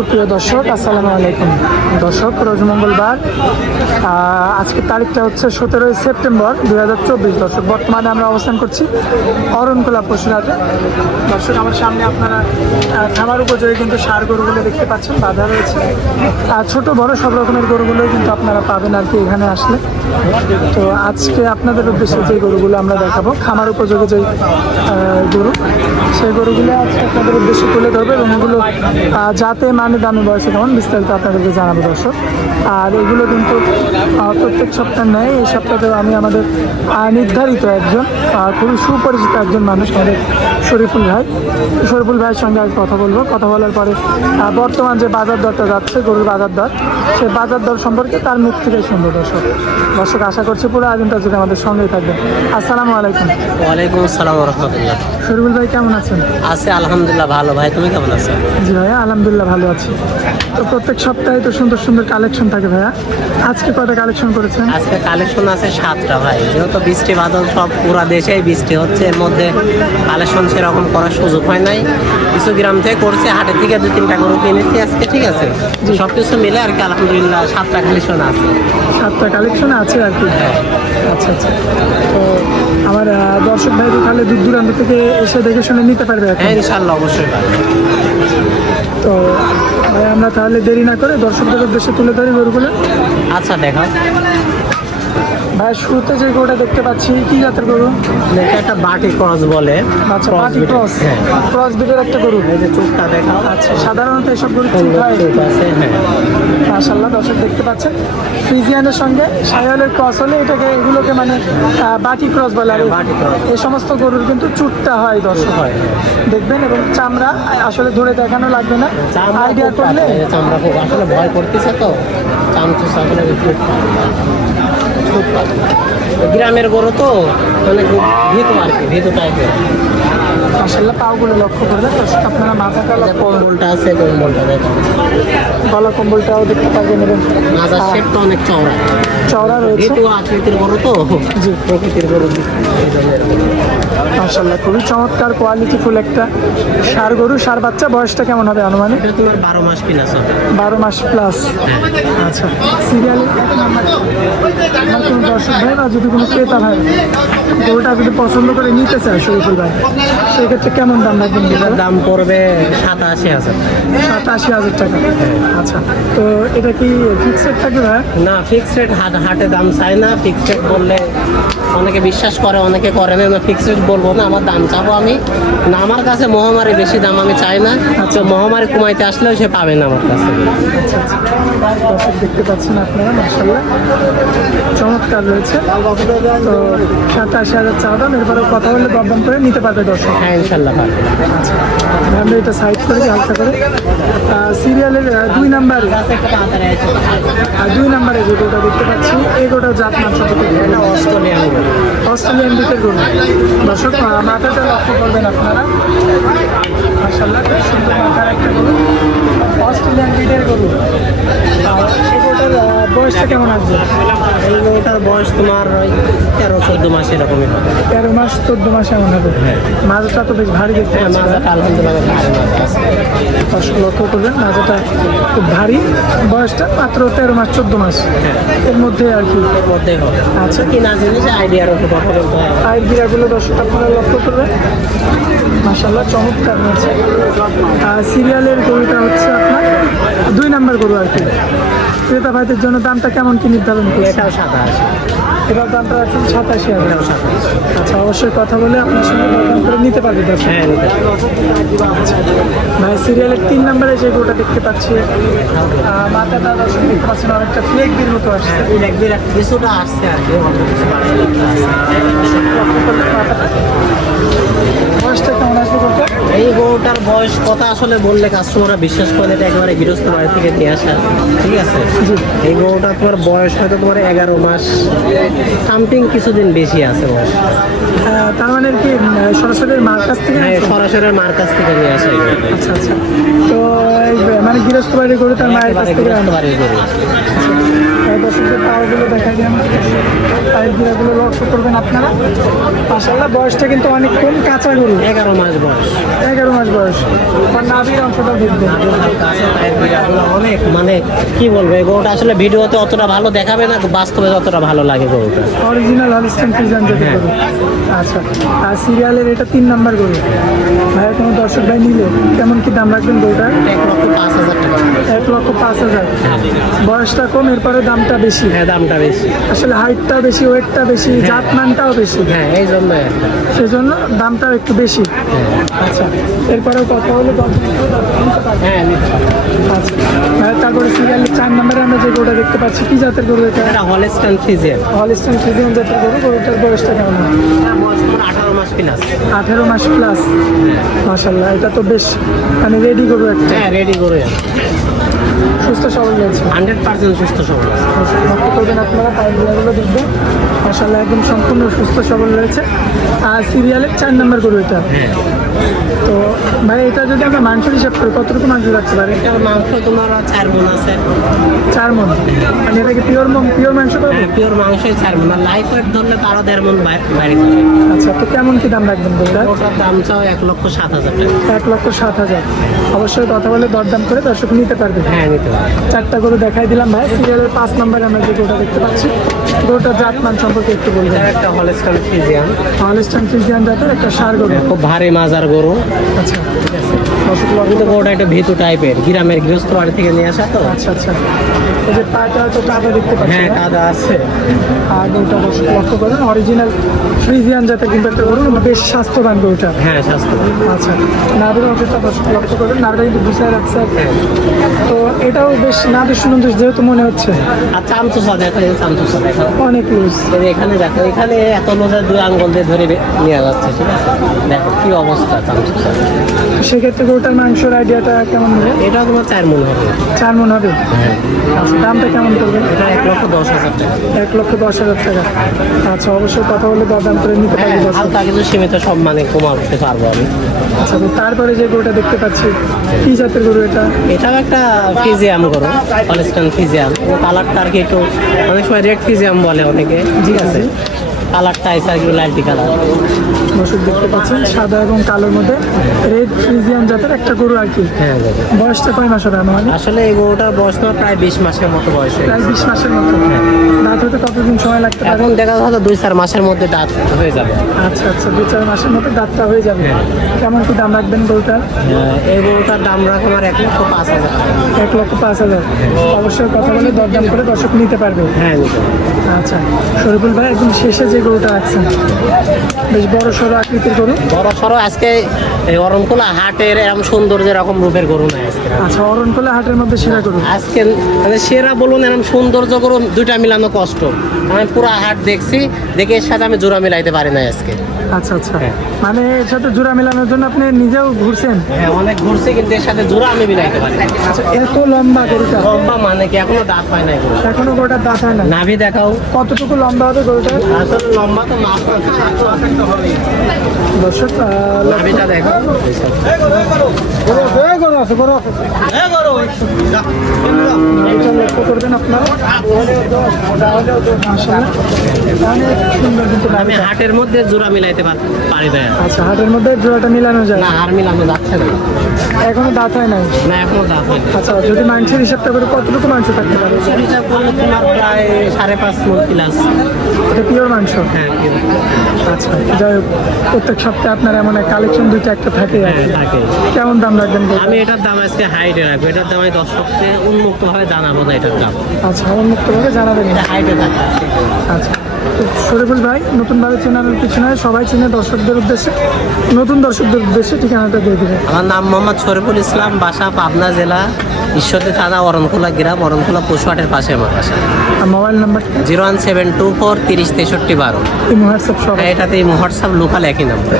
সুপ্রিয় দর্শক, আসসালামু আলাইকুম। দর্শক, রোজ মঙ্গলবার আজকের তারিখটা হচ্ছে সতেরোই সেপ্টেম্বর দুই হাজার চব্বিশ। দর্শক, বর্তমানে আমরা অবস্থান করছি অরণকোলা পশুরহাটে দর্শক, আমার সামনে আপনারা খামার উপযোগী কিন্তু সার গরুগুলো দেখতে পাচ্ছেন, বাধা রয়েছে। আর ছোট, বড় সব রকমের গরুগুলো কিন্তু আপনারা পাবেন আর কি এখানে আসলে। তো আজকে আপনাদের উদ্দেশ্যে যে গরুগুলো আমরা দেখাবো, খামার উপযোগী যে গরু, সেই গরুগুলো আজকে আপনাদের উদ্দেশ্যে তুলে ধরবে এবং এগুলো যাতে মানে দামি বয়সে কেমন বিস্তারিত আপনাদেরকে জানাব দর্শক। আর এগুলো কিন্তু প্রত্যেক সপ্তাহ নেয় এই সপ্তাহেও আমি আমাদের নির্ধারিত একজন খুবই সুপরিচিত একজন মানুষ আমাদের শরীফুল ভাই। শরীফুল ভাইয়ের সঙ্গে আজ কথা বলব। কথা বলার পরে বর্তমান যে বাজার দরটা যাচ্ছে গরুর বাজার দর সেই বাজার দর সম্পর্কে তার মুখ থেকে শুনব দর্শক। দর্শক আশা করছি পুরো আয়োজনটা যদি আমাদের সঙ্গেই থাকবেন। আসসালামু আলাইকুম। ওয়ালাইকুম আসসালাম রহমতুল্লাহ। শরীফুল ভাই কেমন আছেন? আছে আলহামদুলিল্লাহ ভালো। ভাই তুমি কেমন আছো? জি ভাই আলহামদুলিল্লাহ ভালো আছি। তো প্রত্যেক সপ্তাহে তো সুন্দর সুন্দর কালেকশন থাকে ভাইয়া। আজকে কটা কালেকশন করেছেন? আজকে কালেকশন আছে সাতটা ভাই। যেহেতু বৃষ্টি বাদল সব পুরা দেশে বৃষ্টি হচ্ছে এর মধ্যে কালেকশন সেরকম করার সুযোগ হয় নাই। কিছু গ্রাম থেকে করছে হাটের থেকে দু তিনটা গরু কিনেছি আজকে ঠিক আছে? সব কিছু মিলে আর কি আলহামদুলিল্লাহ সাতটা কালেকশন আছে। সাতটা কালেকশন আছে আর কি? আচ্ছা আচ্ছা। তো আমার দর্শক ভাই তাহলে দূর দূরান্ত থেকে এসে দেখে শুনে নিতে পারবে। হ্যাঁ ইনশাল্লাহ অবশ্যই আমরা তাহলে দেরি না করে দর্শকদের উদ্দেশ্যে তুলে ধরি গরুগুলো। আচ্ছা দেখো ভাই শুরুতে যে গরুটা দেখতে পাচ্ছি কি জাতের গরু? এটা একটা বাটি ক্রস বলে। আচ্ছা বাটি। ক্রস। হ্যাঁ। ক্রস বিটের একটা গরু। এই যে চোখটা দেখাও। আচ্ছা সাধারণত এসব গরু হয়। চোখ আছে হ্যাঁ। মাশাল্লাহ দর্শক দেখতে পাচ্ছেন। ফ্রিজিয়ানের সঙ্গে সায়ালের ক্রস হলে এটাকে এগুলোকে মানে বাটি ক্রস বলে আর হ্যাঁ, এই সমস্ত গরুর কিন্তু চুটটা হয় দর্শক। হয় দেখবেন এবং চামড়া আসলে ধরে দেখানো লাগবে না। আইডিয়া করলে চামড়া আসলে ভয় করতেছে তো। গ্রামের গরু তো মানে ভীতু আর কি ভীতু টাইপের মাসাল্লাহ পাওগুলো লক্ষ্য করবেন দর্শক আপনারা লক্ষ্য করবেন কম্বলটা আছে কম্বলটা দেখো গলা কম্বলটাও দেখতে পারবেন এবং মাজার শেপটা অনেক চওড়া। চওড়া রয়েছে। ভীতু আকৃতির গরু তো। জি। প্রকৃতির এই মাসাল্লাহ খুবই চমৎকার কোয়ালিটি ফুল একটা সার গরু। সার বাচ্চা বয়সটা কেমন হবে আনুমানিক? এটা তোমার বারো মাস পিলাস হবে। বারো মাস প্লাস আচ্ছা সিরিয়ালে কোনো দর্শক ভাই বা যদি কোনো ক্রেতা ভাই গরুটা যদি পছন্দ করে নিতে চায় শরীফুল ভাই? সেক্ষেত্রে কেমন দাম রাখবেন এটার দাম পড়বে সাতাশি হাজার সাত আশি হাজার টাকা। আচ্ছা তো এটা কি ফিক্সড থাকবে ভাই? না ফিক্সড রেট হাট হাটে দাম চাই না। ফিক্সড রেট বললে অনেকে বিশ্বাস করে অনেকে করে না। ফিক্সড রেট বলব না আমার দাম চাবো আমি। না আমার কাছে মহামারী বেশি দাম আমি চাই না। আচ্ছা। মহামারী কমাইতে আসলেও সে পাবে না আমার কাছে। আচ্ছা আচ্ছা। দেখতে পাচ্ছেন আপনারা মার্শাল্লাহ চমৎকার রয়েছে। তো সাত হাজার চাওয়া দাম। এরপরে কথা বলে দরদাম করে নিতে পারবে দর্শক। হ্যাঁ ইনশাল্লাহ আচ্ছা আমরা এটা সাইড করে হালকা করে। সিরিয়ালের দুই নাম্বার দুই নাম্বারে যে গোটা দেখতে পাচ্ছি এই গোটা জাত মাত্র অস্ট্রেলিয়ান অস্ট্রেলিয়ান দিকের গরু দর্শক মাথাটা লক্ষ্য করবেন আপনারা। মাসাল্লাহ খুব সুন্দর মাথার একটা গরু অস্ট্রেলিয়ান বিটের গরু। আহ, বয়সটা কেমন আসবে? গরুটার বয়স তোমার ওই তেরো চোদ্দ মাস এরকমই হবে। তেরো মাস চোদ্দ মাস এমন হবে? মাথাটা তো বেশ ভারী দেখতে হ্যাঁ আলহামদুলিল্লাহ আছে। লক্ষ্য করবেন মাজাটা খুব ভারী। বয়সটা মাত্র তেরো মাস চোদ্দ মাস। এর মধ্যে আর কি? হবে। আচ্ছা। আচ্ছা কি না জিনিস আইডিয়ার উপর হয় গিরাগুলো দর্শক আপনারা লক্ষ্য করবেন। মাসাল্লাহ চমৎকার আর সিরিয়ালের গরুটা হচ্ছে আপনার দুই নাম্বার গরু আর কি। ক্রেতা ভাইদের জন্য দামটা কেমন কি নির্ধারণ করছে এটাও আছে এবার দামটা রাখছেন সাতাশি হাজার আচ্ছা অবশ্যই কথা বলে আপনার সঙ্গে করে নিতে পারবে দর্শক। হ্যাঁ। ভাই সিরিয়ালের তিন নম্বরে যে গরুটা দেখতে পাচ্ছি আহ, মাথাটা দর্শক দেখতে পাচ্ছেন অনেকটা ফ্লেক বিল মতো আসছে। হ্যাঁ, কিছুটা আসছে আর কি বয়সটা কেমন আসবে গরুটা? এই গরুটার বয়স কথা আসলে বললে কাস্টমাররা বিশ্বাস করে এটা একেবারে গৃহস্থ বাড়ি থেকে নিয়ে আসা ঠিক আছে? এই গরুটা তোমার বয়স হয়তো তোমার এগারো মাস সামথিং কিছুদিন বেশি আছে বয়স। তার মানে কি সরাসরি মার কাছ থেকে হ্যাঁ সরাসরি মার কাছ থেকে নিয়ে আসা আচ্ছা আচ্ছা। তো মানে গৃহস্থ বাড়ি গরু তার মায়ের কাছ থেকে। বাড়ির গরু। আহ, দর্শকদের পাওয়াগুলো দেখা যায় পায়ের গিরাগুলো লক্ষ্য করবেন আপনারা। মাসাল্লাহ বয়সটা কিন্তু অনেক কম কাঁচা গরু। এগারো মাস বয়স। এগারো মাস বয়স। আর নাভির অংশটা দেখবেন। অনেক মানে কি বলব এই গরুটা আসলে ভিডিওতে অতটা ভালো দেখাবে না বাস্তবে যতটা ভালো লাগে গরুটা। অরিজিনাল হলিস্টেন হ্যাঁ। আচ্ছা আর সিরিয়ালের এটা তিন নাম্বার গরু। ভাইয়া কোনো দর্শক ভাই নিলে কেমন কি দাম রাখবেন গরুটার এক লক্ষ পাঁচ হাজার টাকা। এক লক্ষ পাঁচ হাজার। বয়সটা কম এরপরে দামটা বেশি। হ্যাঁ দামটা বেশি। আসলে হাইটটা বেশি। ওয়েটটা বেশি জাতমানটাও বেশি। হ্যাঁ এই জন্য। সেজন্য দামটাও একটু বেশি। আচ্ছা এরপরেও কথা হলো হ্যাঁ আচ্ছা তারপরে সিরিয়ালের চার নম্বরে আমরা যে গরুটা দেখতে পাচ্ছি কি জাতের গরু এটা? এটা হলেস্টান ফিজিয়ান হলিস্টেন ফ্রিজিয়ান জাতের গরু গরুটার বয়সটা কেমন? আঠারো মাস প্লাস আঠেরো মাস প্লাস মাসাল্লাহ এটা তো বেশ মানে রেডি গরু একটা। হ্যাঁ রেডি করে সুস্থ সবল রয়েছে হান্ড্রেড পার্সেন্ট সুস্থ সবল আছে। লক্ষ্য করবেন আপনারা পায়েরগুলো দেখবেন। মাসাল্লাহ একদম সম্পূর্ণ সুস্থ সবল রয়েছে। আর সিরিয়ালের চার নম্বর গরু এটা। হ্যাঁ। ভাই এটা যদি আমরা মাংসের হিসাব করি কতটুকু মাংস রাখতে পারি? এটার মাংস তোমার চার মন আছে। চার মন মানে এটা কি পিওর পিওর মাংস পাবো হ্যাঁ পিওর মাংসই চার মন আর লাইফ ওয়েট ধরলে তো আরও দেড় মন থাকে আচ্ছা তো কেমন কি দাম রাখবেন ওটার দাম চাও এক লক্ষ সাত হাজার টাকা। এক লক্ষ সাত হাজার। অবশ্যই কথা বলে দরদাম করে দর্শক নিতে পারবে। হ্যাঁ নিতে পারো চারটা গরু দেখাই দিলাম ভাই। সিরিয়ালের পাঁচ নম্বরে আমরা যে গরুটা দেখতে পাচ্ছি গরুটার জাতমান সম্পর্কে একটু বলবেন। এটা একটা হলেস্টান ফিজিয়ান হলিস্টান ফ্রিজিয়ান জাতের একটা সার গরু। খুব ভারী মাজার গরু। আচ্ছা। দর্শক কিন্তু একটা ভীতু টাইপের গ্রামের গৃহস্থ বাড়ি থেকে নিয়ে আসা তো? আচ্ছা আচ্ছা। এই যে পাটা হয়তো কাদা দেখতে পাচ্ছি। হ্যাঁ? কাদা আছে। আর গরুটা লক্ষ্য করেন অরিজিনাল ফ্রিজিয়ান জাতের কিন্তু একটা গরু বেশ স্বাস্থ্যবান গরুটা। হ্যাঁ স্বাস্থ্য আচ্ছা লক্ষ্য কিন্তু গুছায় রাখছে তো এটাও বেশ সুনন্দ যেহেতু মনে হচ্ছে। আর চামচুসা দেখো এই চামচুসা দেখো অনেক লুজ এখানে দেখো এখানে এত লোজের দুই আঙ্গুল দিয়ে ধরে নিয়ে যাচ্ছে ঠিক আছে? দেখো কি অবস্থা চামচুসা সেক্ষেত্রে গরুটার মাংসের আইডিয়াটা কেমন হবে? এটা তোমার চার মন হবে। চার মন হবে? আচ্ছা দামটা কেমন করবে এটা এক লক্ষ দশ হাজার টাকা। এক লক্ষ দশ হাজার টাকা। আচ্ছা অবশ্যই কথা বলে দরদাম করে নিতে হ্যাঁ পারবে দর্শক। হালকা কিছু সীমিত সব মানে কমাতে পারব আমি। আচ্ছা তারপরে যে গরুটা দেখতে পাচ্ছি কি জাতের গরু এটা? এটাও একটা ফিজিয়াম করো হলিস্টান ফিজিয়াম কালারটা আর কি একটু অনেক সময় রেড ফিজিয়াম বলে অনেকে ঠিক আছে? কালারটা আছে আর কি লালটি কালার দর্শক দেখতে পাচ্ছেন সাদা এবং কালোর মধ্যে রেড ফ্রিজিয়ান জাতের একটা গরু আর কি। হ্যাঁ দাদা। বয়সটা কয় মাস হবে আনুমানিক? আসলে এই গরুটার বয়স তো প্রায় বিশ মাসের মতো বয়স প্রায় বিশ মাসের মতো। দাঁত হতে কতদিন সময় লাগতে পারে? এখন দেখা যাচ্ছে দুই চার মাসের মধ্যে দাঁত হয়ে যাবে। আচ্ছা আচ্ছা দু চার মাসের মতো দাঁতটা হয়ে যাবে। হ্যাঁ। কেমন কি দাম রাখবেন গরুটার এই গরুটার দাম রাখো আমার এক লক্ষ পাঁচ হাজার। এক লক্ষ পাঁচ হাজার। অবশ্যই কথা বলে দরদাম করে দর্শক নিতে পারবে। হ্যাঁ আচ্ছা শরীফুল ভাই একদম শেষে যে গরুটা রাখছেন বেশ বড় সড়ো আকৃতির গরু। বড় সড়ো আজকে অরণকুলা হাটের এরকম সুন্দর যেরকম রূপের গরু নাই আচ্ছা অরণকোলা হাটের মধ্যে সেরা গরু। আজকে মানে সেরা বলুন এরকম সৌন্দর্য গরু দুইটা মিলানো কষ্ট। আমি পুরা হাট দেখছি দেখে এর সাথে আমি জোড়া মিলাইতে পারি না আজকে। আচ্ছা আচ্ছা। হ্যাঁ। মানে এর সাথে জোড়া মেলানোর জন্য আপনি নিজেও ঘুরছেন? হ্যাঁ অনেক ঘুরছি কিন্তু এর সাথে জোড়া আমি মিলাইতে পারি আচ্ছা এত লম্বা গরুটা? লম্বা মানে কি এখনও দাঁত পায় নাই গরু এখনও গরুটার দাঁত হয় না নাভি দেখাও। কতটুকু লম্বা হবে গরুটা? আসলে লম্বা তো মাপ দর্শক আহ, লক্ষ্য- নাভিটা দেখো এটা লক্ষ্য করবেন আপনারা। মাশাআল্লাহ। অনেক সুন্দর কিন্তু আমি হাটের মধ্যে জোড়া মিলাইতে পার- না আচ্ছা হাটের মধ্যে জোড়াটা মিলানো যায়? না আর মিলানো যাচ্ছে না। এখনও দাঁত হয় নাই? না এখনও দাঁত হয় আচ্ছা যদি মাংসের হিসাবটা করে কতটুকু মাংস থাকতে পারে? হিসাব করলে তোমার প্রায় সাড়ে পাঁচ মন প্লাস এটা পিওর মাংস? হ্যাঁ আচ্ছা যাই হোক প্রত্যেক সপ্তাহে আপনার এমন কালেকশন দুইটা একটা থাকে। হ্যাঁ। থাকে। কেমন দাম রাখবেন আমি এটার দাম আজকে হাইটে রাখব। এটার দাম আমি দর্শককে উন্মুক্ত ভাবে জানাব না এটার দাম। আচ্ছা উন্মুক্তভাবে জানাবেন। এটা হাইটে থাকে। আচ্ছা। শরীফুল ভাই নতুনভাবে চেনানোর কিছু নয় সবাই চিনে দর্শকদের উদ্দেশ্যে। নতুন দর্শকদের উদ্দেশ্যে ঠিকানাটা দিয়ে দেবেন। আমার নাম মোহাম্মদ শরীফুল ইসলাম বাসা পাবনা জেলা ঈশ্বরদী থানা অরণখোলা গ্রাম অরণখোলা পশুহাটের পাশে আমার বাসা। আর মোবাইল নাম্বারটা? Zero one seven two four তিরিশ তেষট্টি বারো। এই হোয়াটসঅ্যাপ সব এটাতে এই হোয়াটসঅ্যাপ লোকাল একই নাম্বার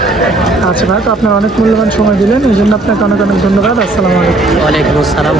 আচ্ছা ভাই তো আপনার অনেক মূল্যবান সময় দিলেন এই জন্য আপনাকে অনেক অনেক ধন্যবাদ। আসসালামু আলাইকুম। ওয়ালাইকুম আসসালাম।